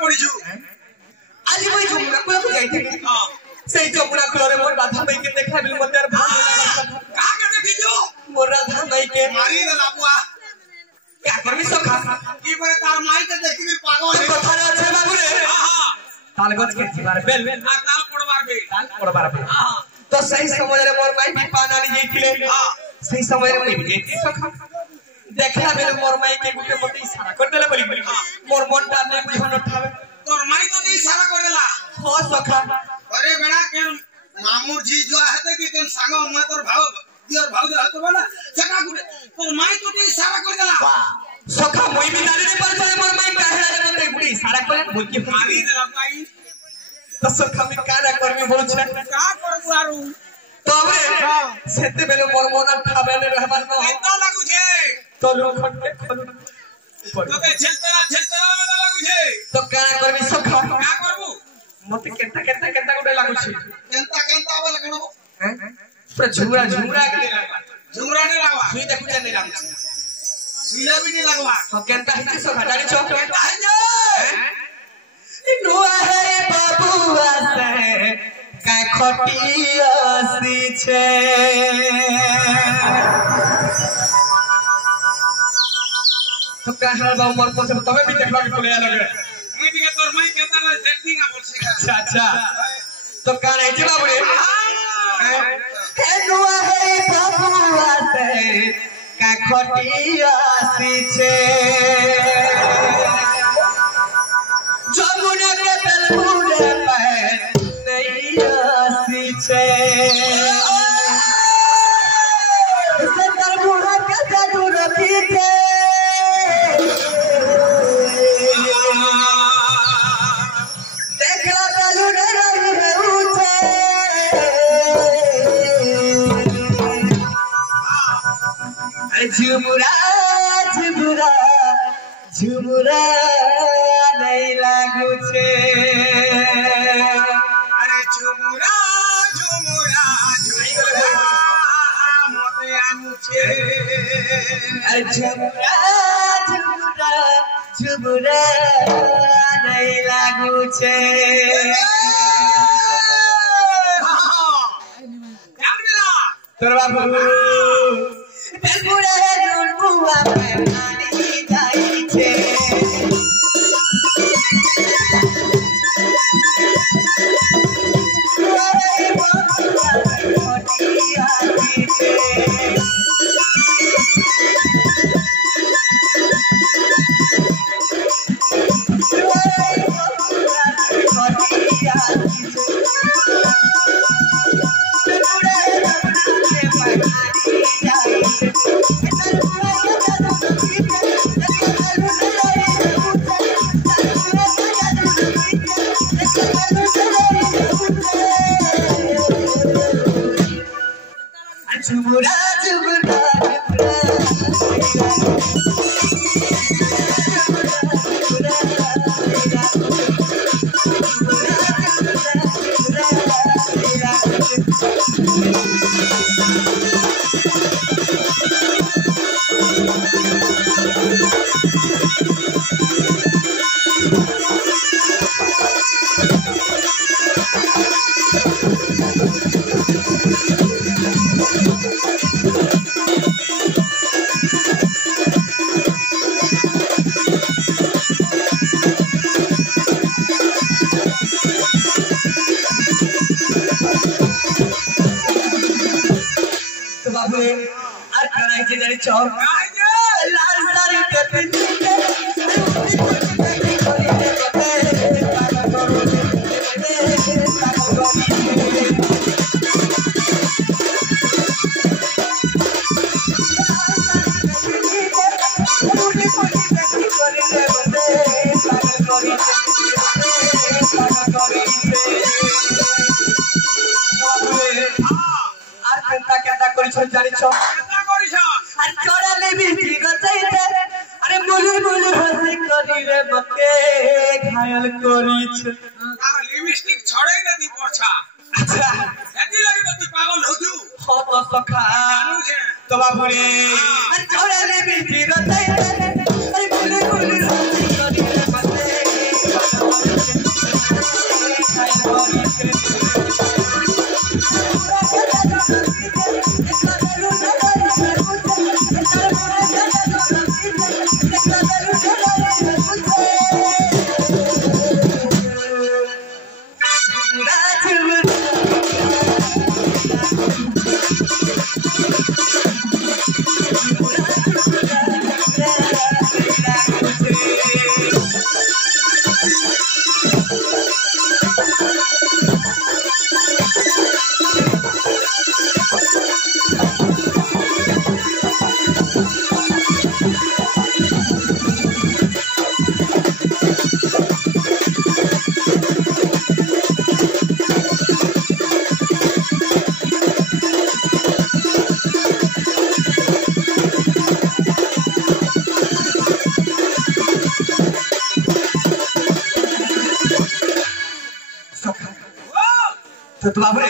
पड़ीछु आज कोई जमुना कुल को जाई थे हां सही जमुना कुल रे मोर राधा भाई के देखा बिल मत यार का के देखियो मोर राधा भाई के मारी ना लापुआ क्या करबी सखा की बरे तार माई के देखि भी पागल है कथा আছে बाबू रे हां तालगत के जीवार बेल आ ताल पड़वार बे हां तो सही समय रे मोर माई भी पाना नहीं गेथिले हां सही समय रे मैं भी गेथि सखा देखला बेल मोर माई के गुटे मोटे इशारा कर देले बोली मोर मन ता नहीं बुझन उठावे तोर माई तो इशारा कर देला हो सखा अरे बेटा के मामू जी जो है कि केन संग मैं तोर भाव दियर भाव दे हतो बना सका गुटे तोर माई तो इशारा कर देला वाह सखा मोई भी नानी पर जाए मोर माई काहे रे मोटे गुटे इशारा करे बोल के मारी देला माई तो सखा में काना करबी बोल छे का करबू आरू तबे सेते बेले मोर मन ठाबे ने रहबार न एतो लागू छे तो लोग खटके खोल तो के झलतरा में लागू छे तो काना करबी सखा का करबू मते केता गुटे लागू छे केंता वाला कनो हैं पर झुमरा के लागला झुमरा ने लागवा सुई देखु जे नहीं लागू सुईला भी नहीं लागवा तो केंता हिचे सखा डाली चौक केंता है नुआ है बाबूआ से का खटिया सी छे तो कहल बा उमर पर तबे भी देखबा के बोले लगे मीटिंग के तोर मई केता रे सेटिंग आ बोल अच्छा तो कान है जी बाबू रे हे नुआ है बाबूआ से का खटिया सी छे जमुना के तलबुरे पे नैया सी छे से तलबुरा के तलबुर पीछे देखला तलबुर रे उठे अरे झुमुरा नहीं लागू छे अरे झुमुरा मोते आनु छे अरे झुमुरा नहीं लागू छे तोर बाबू तेलबुरा नुनबुआ पे पानी जाई छे चौक लाल साड़ी के पीछे जानी छो केता करिस আর চড়ালে বিটি গচাইতে আরে মুলি মুলি হাসি করি রে মকে ঘায়ল করিছ আর লিপস্টিক ছড়াই না দি পড়ছা আচ্ছা এতি লাগিব তুই পাগল হদু হত সখা জানু যে তো বাবুরে আর চড়ালে বিটি গচাইতে আরে মুলি মুলি হাসি করি রে মকে तो बाबू